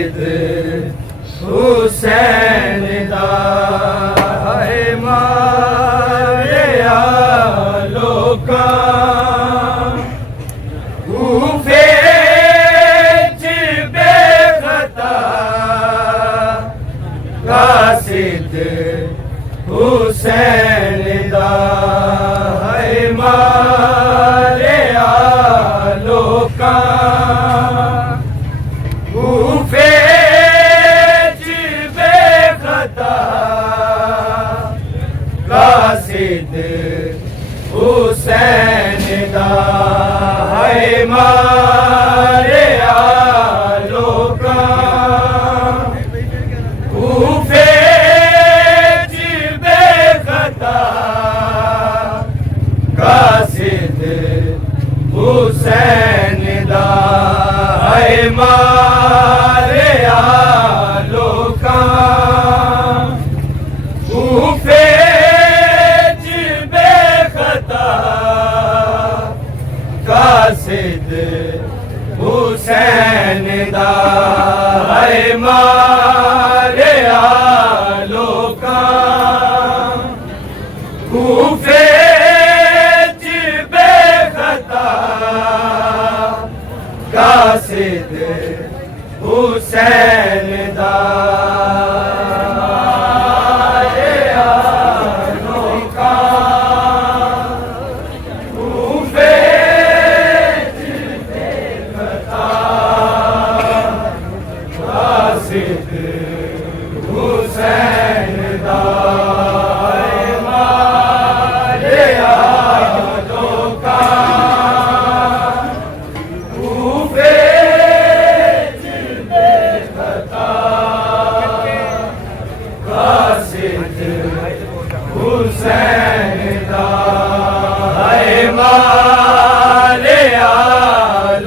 कासिद हुसैन दा है मारे लोका कूफे च बेखता कासिद हुसैन दा है मारे लोका कूफे च बेखता कासिद हुसैन दा है मारे लोका कूफे च बेखता कासिद हुसैन दा है मारे लोका कूफे च बेखता कासिद हुसैन दा है मारे लोका कूफे च बेखता कासिद हुसैन दा लोका कूफे च बेखता कासिद हुसैन दा मारे लोका कूफे च बेखता कासिद हुसैन दा है मारे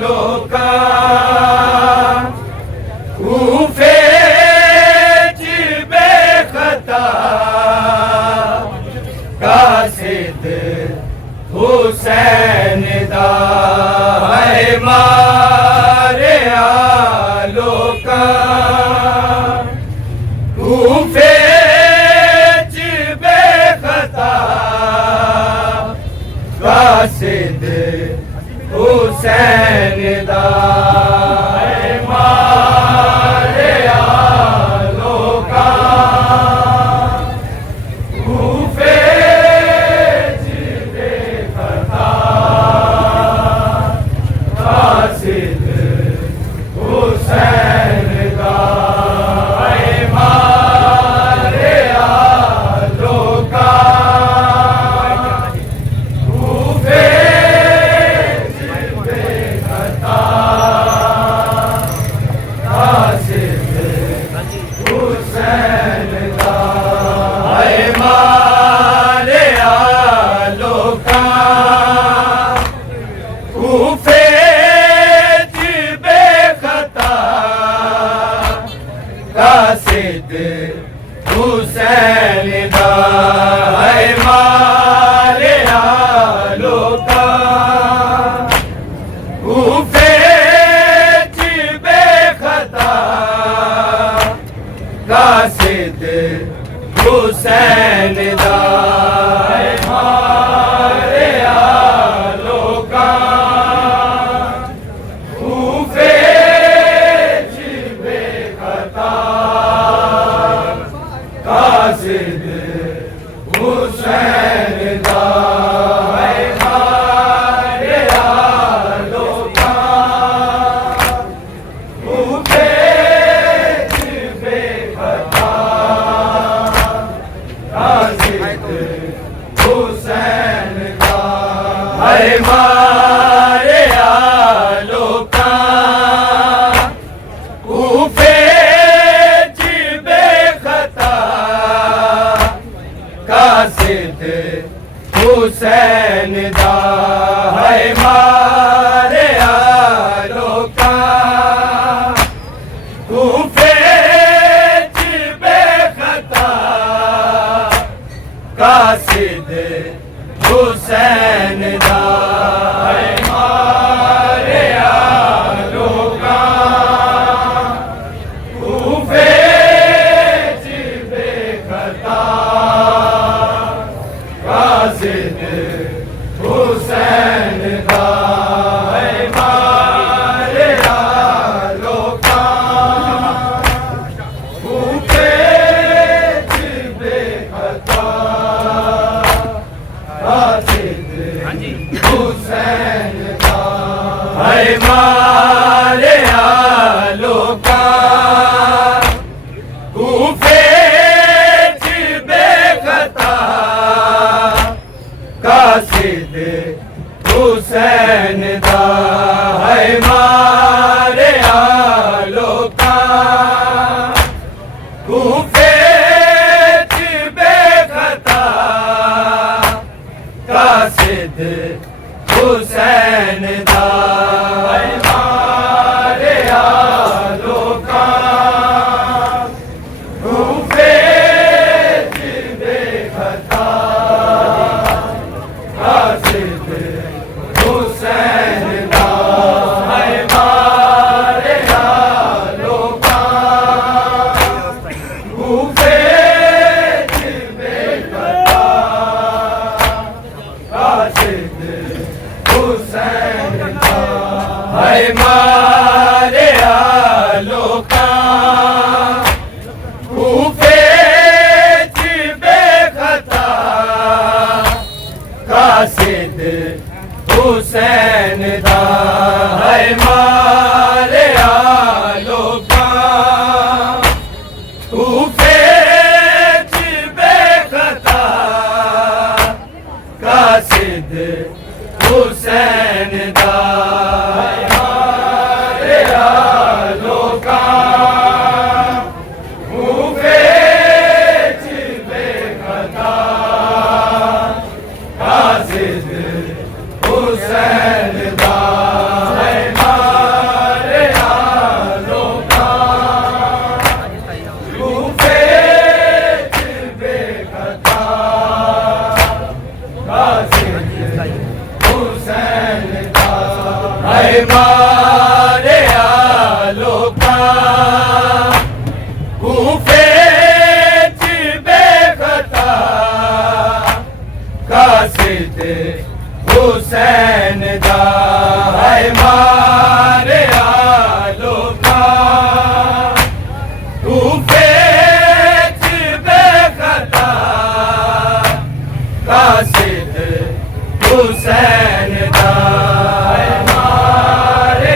लोका कूफे च बेखता कासिद हुसैन दा है मारे लोका कूफे च बेखता कासिद हुसैन दा है मारे लोका कूफे च बेखता कासिद हुसैन दा है मारे लोका कूफे च बेखता कासिद हुसैन दा है मारे लोका कूफे च बेखता कासिद हुसैन दा है मारे लोका कूफे च बेखता कासिद हुसैन दा है मारे लोका कूफे च बेखता कासिद हुसैन दा है मारे लोका कूफे च बेखता कासिद हुसैन दा है मारे लोका कूफे च बेखता कासिद हुसैन दा है मारे लोका कूफे च बेखता कासिद हुसैन दा है मारे लोका है मारे आलोका कूफे च बेखता कासिद हुसैन दा है मारे आलोका कूफे च बेखता कासिद हुसैन दा है मारे आलोका कूफे च बेखता कासिद हुसैन दा है मारे आलोका कूफे च बेखता कासिद हुसैन दा है मारे आलोका कूफे च बेखता कासिद हुसैन दा है मारे आलोका कूफे च बेखता कासिद हुसैन दा है मारे आलोका कूफे च बेखता कासिद हुसैन दा है मारे आलोका कूफे च बेखता कासिद हुसैन दा है मारे आलोका कूफे च बेखता कासिद हुसैन दा है मारे आलोका कूफे च बेखता कासिद हुसैन दा है मारे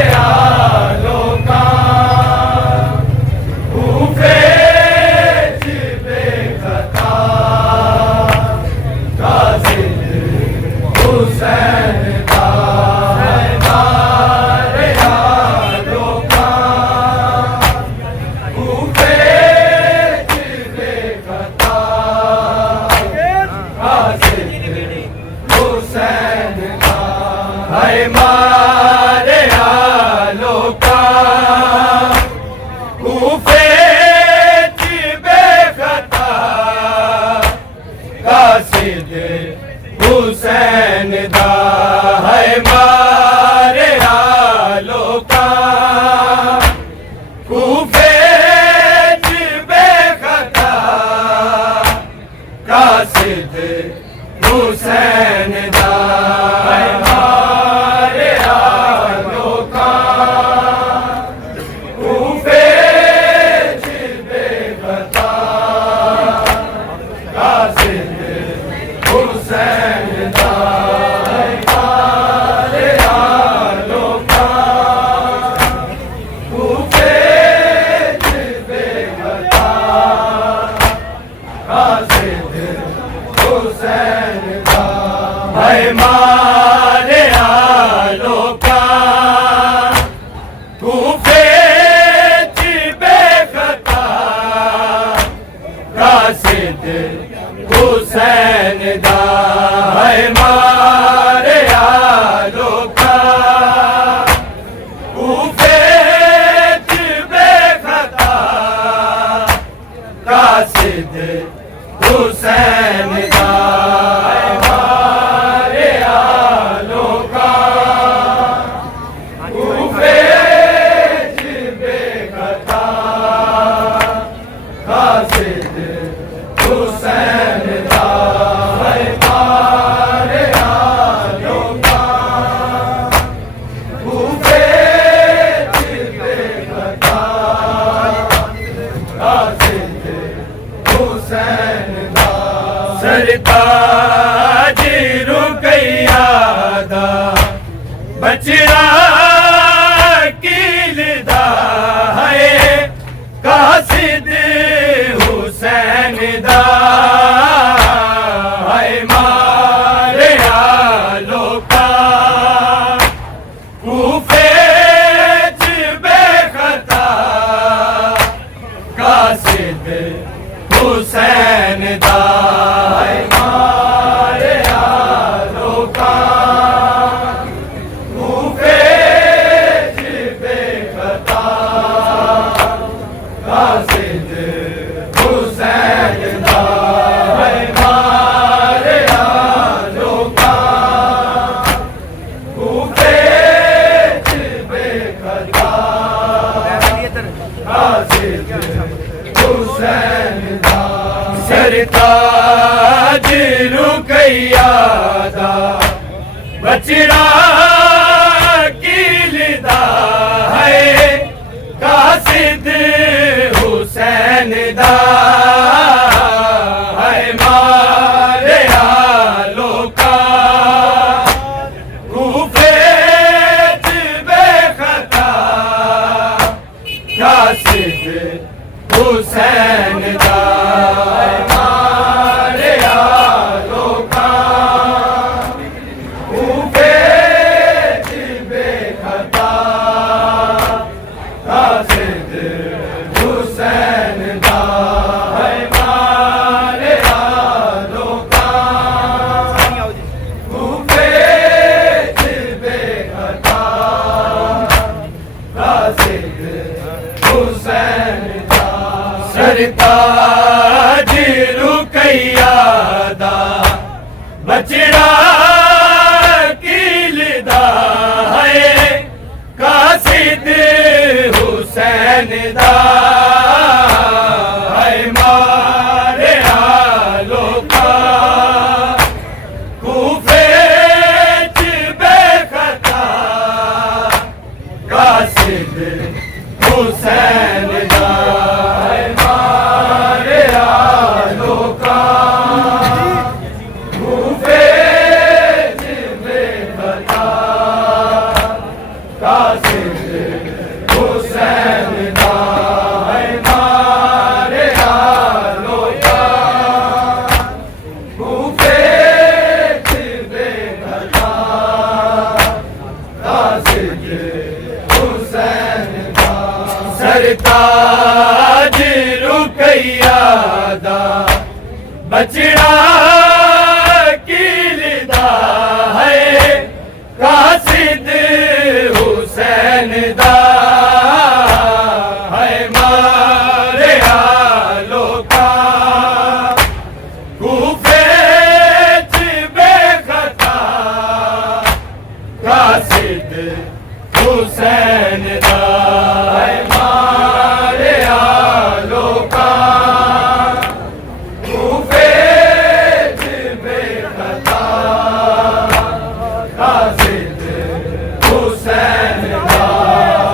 बचड़ा कीलदा है कासिद हुसैन दा है मारे लोका कूफे च बेखता कासिद हुसैन दा है मारे लोका कूफे च बेखता कासिद हुसैन दा है मारे लोका कूफे च बेखता कासिद हुसैन दा सरताज रुकैया दा बचड़ा कीलदा है कासिद हुसैन दा है मारे लोका कूफे च बेखता कासिद हुसैन दा है मारे लोका कूफे च बेखता कासिद हुसैन दा है मारे लोका कूफे च बेखता कासिद हुसैन दा सरताज रुकैया दा बचड़ा कीलदा है कासिद हुसैन दा है मारे लोका कूफे च बेखता कासिद हुसैन दा है मारे लोका कूफे च बेखता कासिद हुसैन दा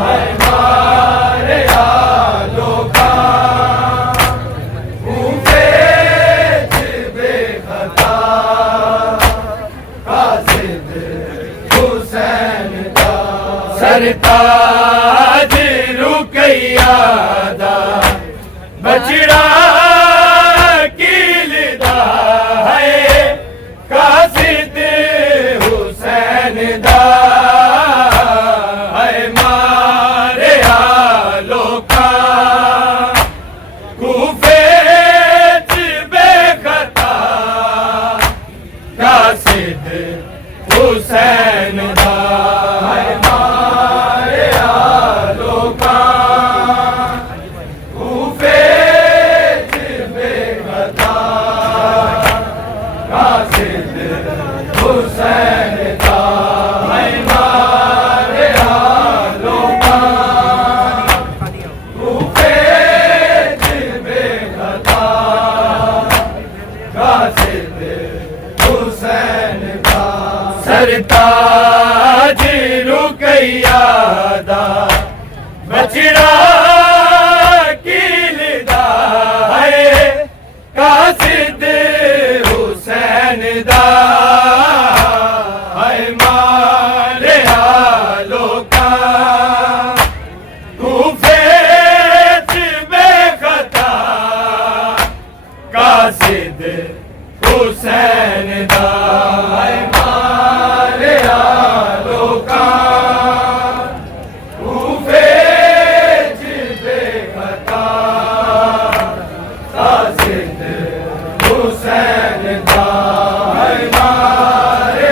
है मारे लोका कूफे च बेखता कासिद हुसैन दा सरताज रुकैया दा बचड़ा कीलदा है कासिद हुसैन दा है मारे लोका कूफे च बेखता कासिद हुसैन दा है मारे लोका कूफे च बेखता कासिद हुसैन दा है मारे लोका कूफे च बेखता कासिद हुसैन दा सरताज रुकैया दा बचड़ा कीलदा है कासिद हुसैन दा है मारे लोका कूफे च बेखता कासिद हुसैन दा है मारे लोका कूफे च बेखता कासिद हुसैन दा है मारे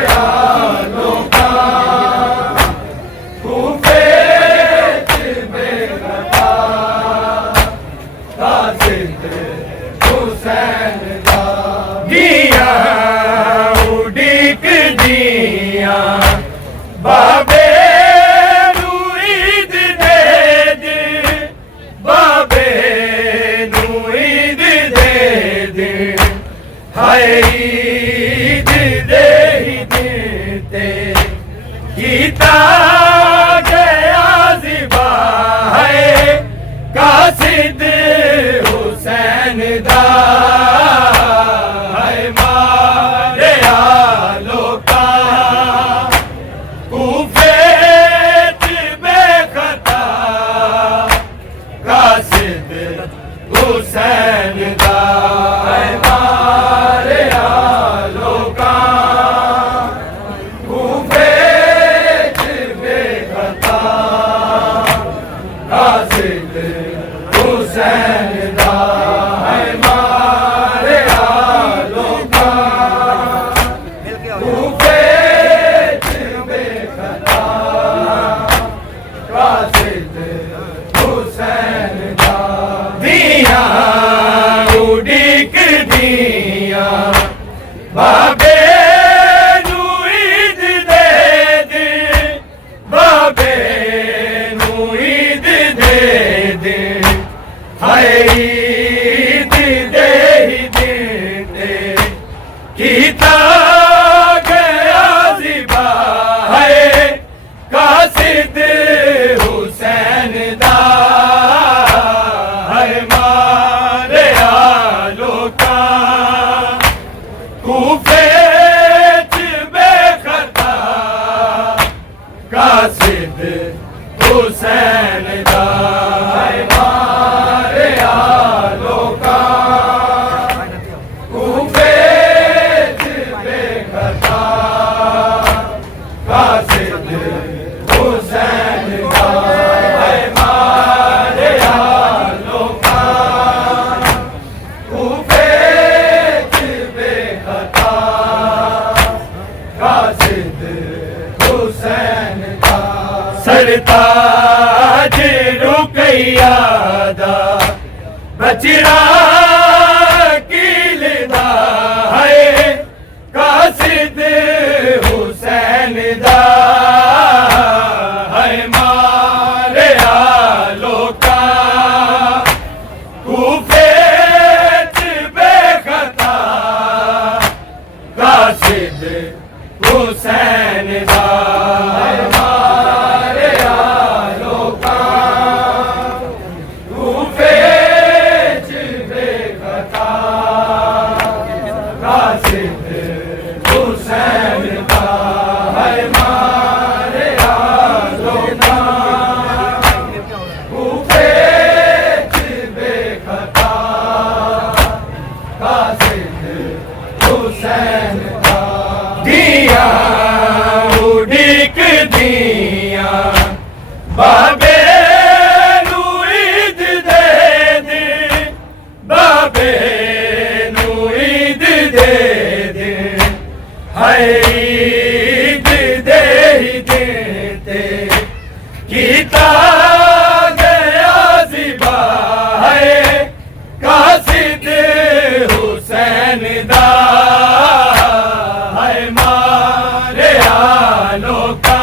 लोका कूफे च बेखता कासिद हुसैन दा दिया उड़ीक दिया बाबे नू ईद दे दे बाबे नू ईद दे दे हाय ईद दे ही दे कासिद हुसैन दा मारिया लोका कूफे च बेखता कासिद हुसैन दा मारिया लोका कूफे च बेखता कासिद हुसैन दा सरताज रुकैया दा बचड़ा किलदा है कासिद हुसैन दा है मारिया लोका कूफे च बेखता कासिद हुसैन दा दिया उड़ीक दिया बाबे नू ईद दे दे बाबे नू ईद दे दे हाय ईद दे ही देते कीता गया ज़िबा है कासिद हुसैन दा है मारिया लोका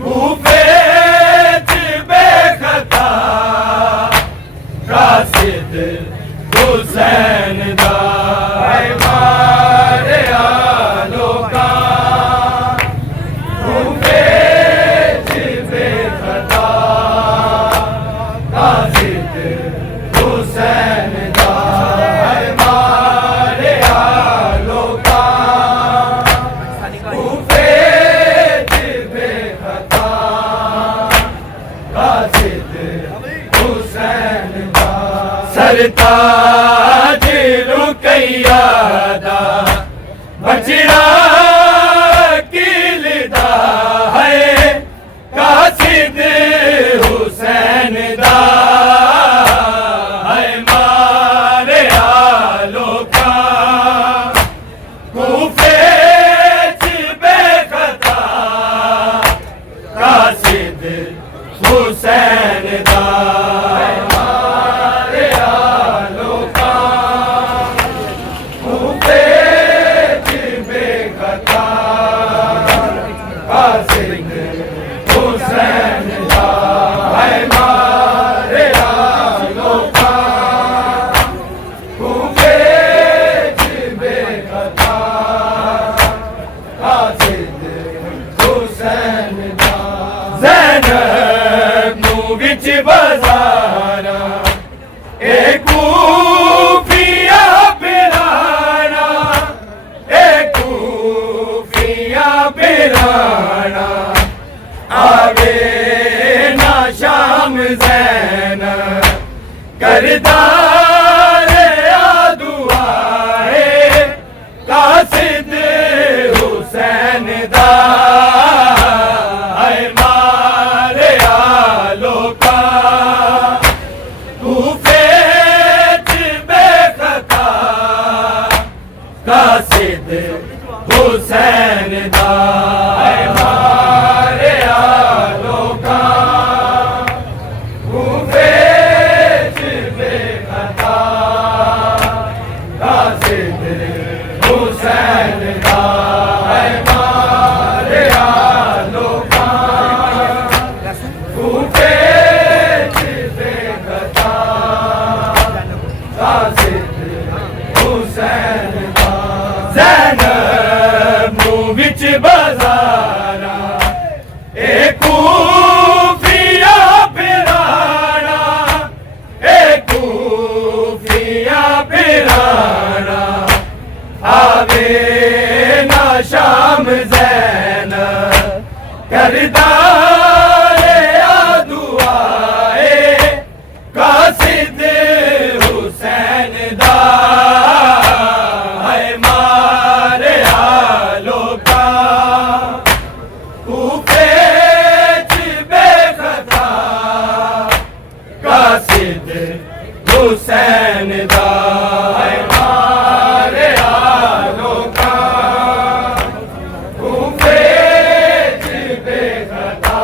कूफे च बेखता कासिद हुसैन दा है मारिया लोका कूफे च बेखता कासिद हुसैन दा है मारिया लोका कूफे च बेखता कासिद हुसैन दा सरताज रुकैया दा बचड़ा किलदा है कासिद हुसैन दा है मारिया लोका कूफे च बेखता कासिद हुसैन दा है मारिया लोका कूफे च बेखता कासिद हुसैन दा है मारिया लोका कूफे च बेखता कासिद हुसैन दा ज़ैनब नू विच बाज़ारा ए कूफिया पिराना ए कूफिया पिराना आवे ना शाम ज़ैनब करदार दुआए कासिद हुसैन दा है मारिया लोका कूफे च बेखता कासिद हुसैन दा है मारिया लोका कूफे च बेखता कासिद हुसैन दा है मारे आलोका कूफे च बेखता कासिद हुसैन दा है मारे आलोका कूफे च बेखता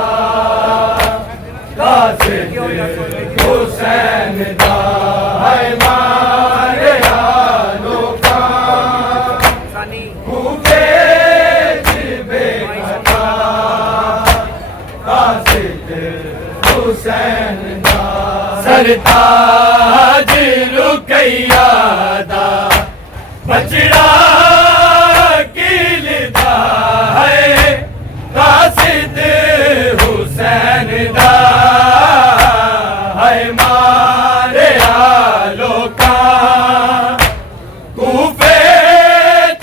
कासिद हुसैन दा है मारे आलोका कूफे च बेखता कासिद हुसैन दा सरताज रुकैया दा बचड़ा किलदा है कासिद हुसैन दा है मारे आलोका कूफे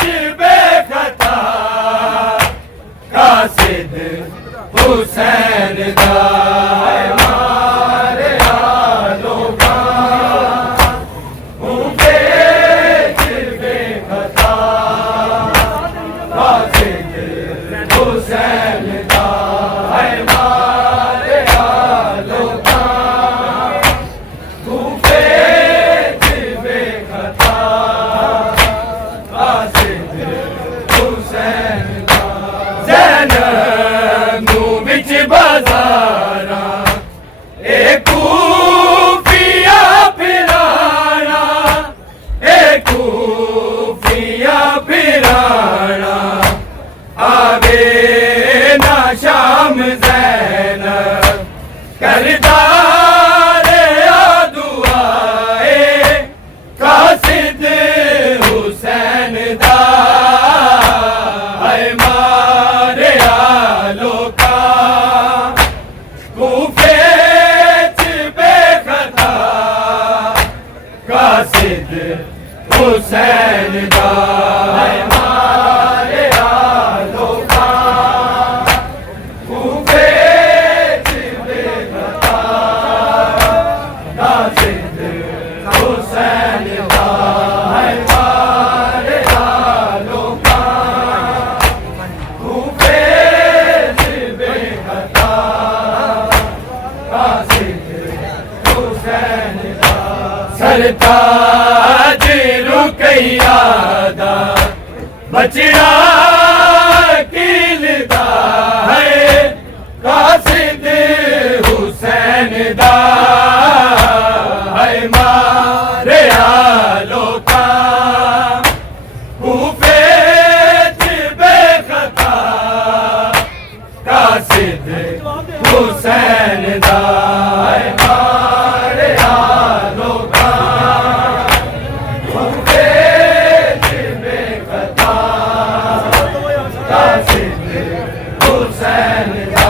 च बेखता कासिद हुसैन दा है मारे आलोका कूफे च बेखता कासिद हुसैन दा है मारे आलोका कूफे च बेखता कासिद हुसैन दा ज़ैनब नू विच बाज़ारा ए कूफिया फिराना ए कूफिया फिराना आवे ना शाम ज़ैनब करदारे दुआए कासिद हुसैन दा है मारे आलोका कूफे च बेखता कासिद हुसैन दा है मारे आलोका कूफे च बेखता कासिद हुसैन दा है मारे आलोका कूफे च बेखता कासिद हुसैन दा सरताज रुकैया दा बचड़ा किलदा है कासिद हुसैन दा है मारे आलोका कूफे च बेखता कासिद हुसैन दा है मारे आलोका कूफे च बेखता कासिद हुसैन दा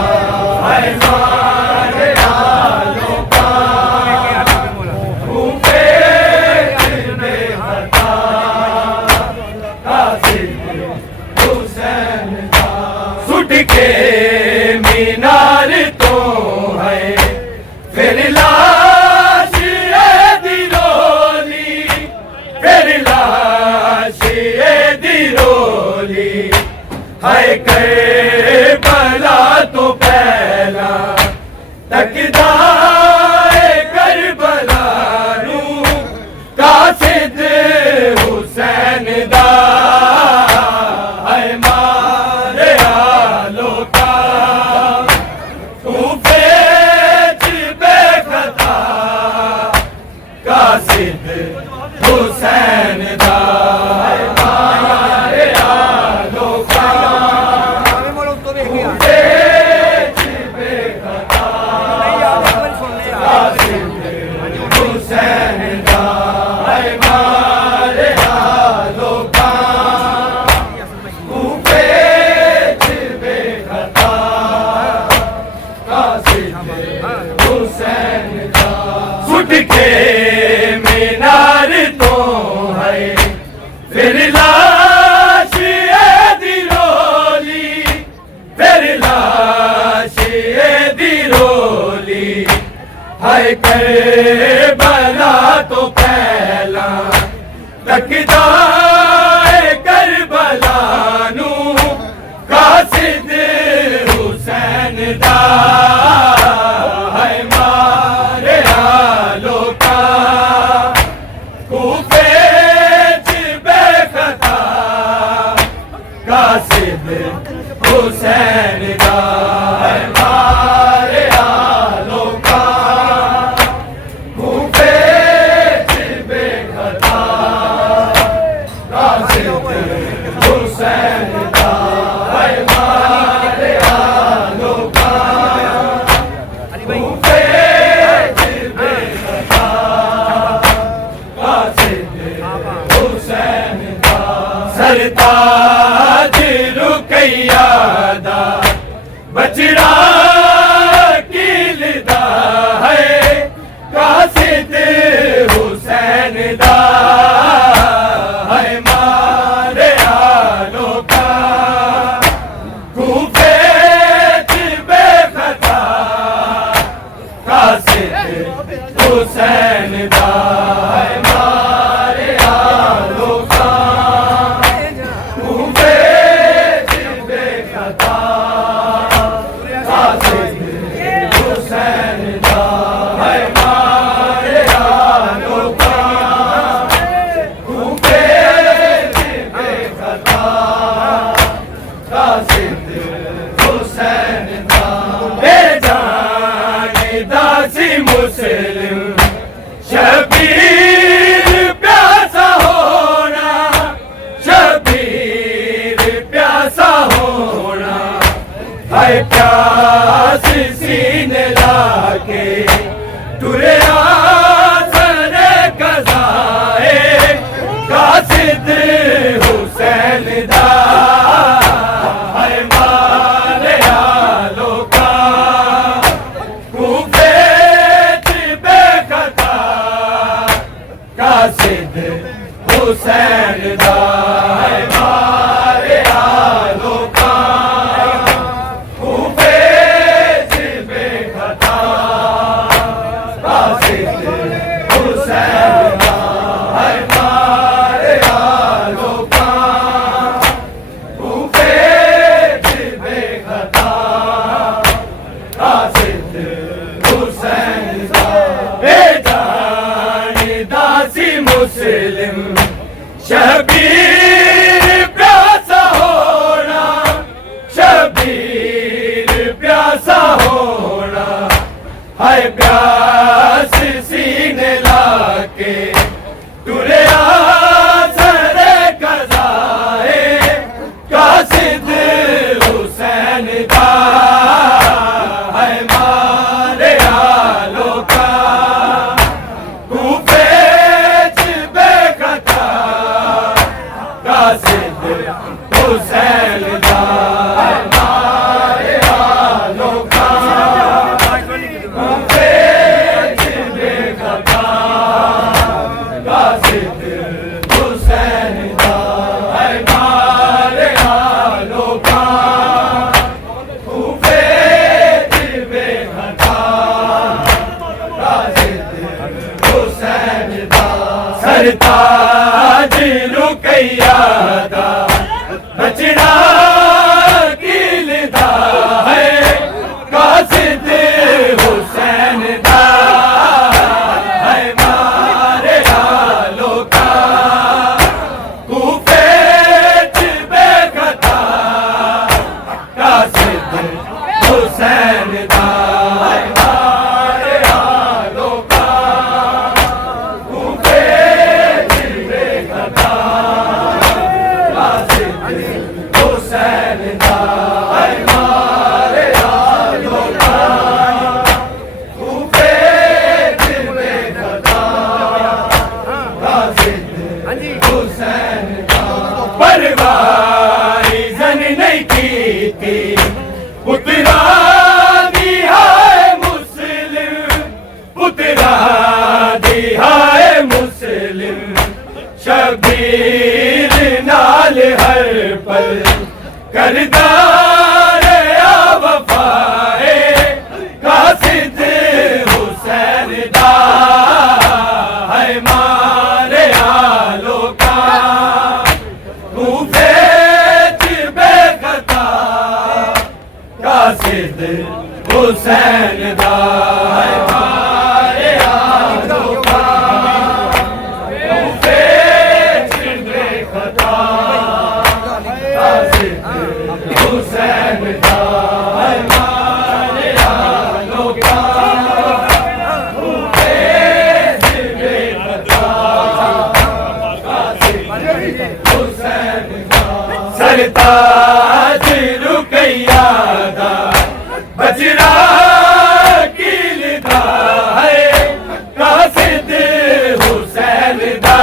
है मारे आलोका कूफे च बेखता कासिद हुसैन दा सुट के मीनार तो है फिर लाश दिरोली फिर लाश दिरोली है करबला तो पहला तकदा करबला नू कासिद हुसैन दा है मारे आलोका कूफे च बेखता कासिद हुसैन दा है मारे आलोका कूफे च बेखता कासिद हुसैन दा है मारे आलोका कूफे च बेखता कासिद हुसैन दा सुट के मीनार तो है फिर लाश दिरोली फिर लाश हाय करबला तो पहला तकदा है करबला नू कासिद हुसैन दा है मारे लोका कूफे च बेखता कासिद हुसैन दा है मारे लोका कूफे च बेखता कासिद हुसैन दा है मारे लोका कूफे च बेखता कासिद हुसैन दा सरताज रुकैया दा बचड़ा कीलदा है कासिद हुसैन दा है मारे लोका कूफे च बेखता कासिद हुसैन दा है मारे लोका कूफे च बेखता कासिद हुसैन दा है मारे लोका कूफे च बेखता कासिद हुसैन दा बेजाने दासी मुस्लिम शबीर प्यासा होना शबीर प्यासा होना है प्यास सीने लाके तुरे आसरे कज़ाए कासिद हुसैन दा है मारे लोका कूफे च बेखता कासिद हुसैन दा है मारे लोका कूफे च बेखता कासिद हुसैन दा है मारे लोका कूफे च बेखता कासिद हुसैन दा बेजाने दासी मुस्लिम शबीर प्यासा होना शबीर प्यासा होना है प्यास सीने लाके तुरे आसरे कज़ाए कासिद हुसैन दा है मारे लोका कूफे च बेखता कासिद हुसैन दा है मारे लोका कूफे च बेखता कासिद हुसैन दा है मारे लोका कूफे च बेखता कासिद हुसैन दा सरताज रुकैया दा बचड़ा कीलदा है कासिद हुसैन दा है मारे लोका कूफे च बेखता कासिद हुसैन दा है मारे लोका कूफे च बेखता कासिद हुसैन दा है मारे लोका कूफे च बेखता कासिद हुसैन दा परवाही जन नहीं की थी पुतरा दी हाय मुस्लिम पुतरा दी हाय मुस्लिम शबीर नाल हर पल करदार वफाए कासिद हुसैन कासिद हुसैन दा मारे आलो का कूफे जिंदे खता कासिद हुसैन दा मारे आलो का कूफे जिंदे खता कासिद हुसैन दा सरताज रुकैया दा बजरा कीलदा है कासिद हुसैन दा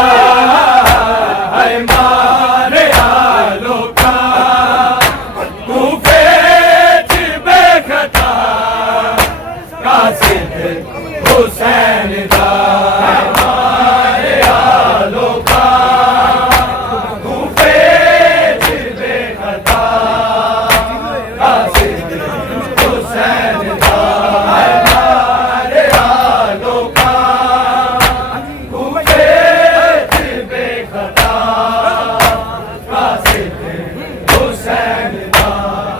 है मारे आलो का कूफे च बेखता कासिद हुसैन दा है मारे आलो का कूफे च बेखता कासिद हुसैन दा है मारे आलो का कूफे च बेखता कासिद हुसैन दा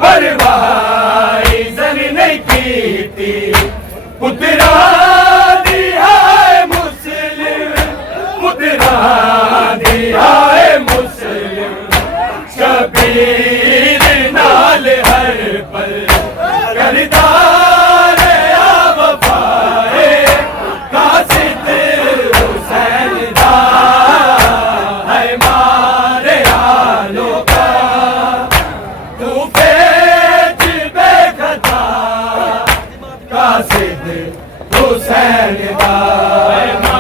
परवाही जन नहीं कीती पुत्रा दी है मुस्लिम पुत्रा दी है मुस्लिम शबीर नाल हर पल करता रहा वफाए कासिद हुसैन दा है मारे आलो का कूफे च बेखता कासिद हुसैन दा है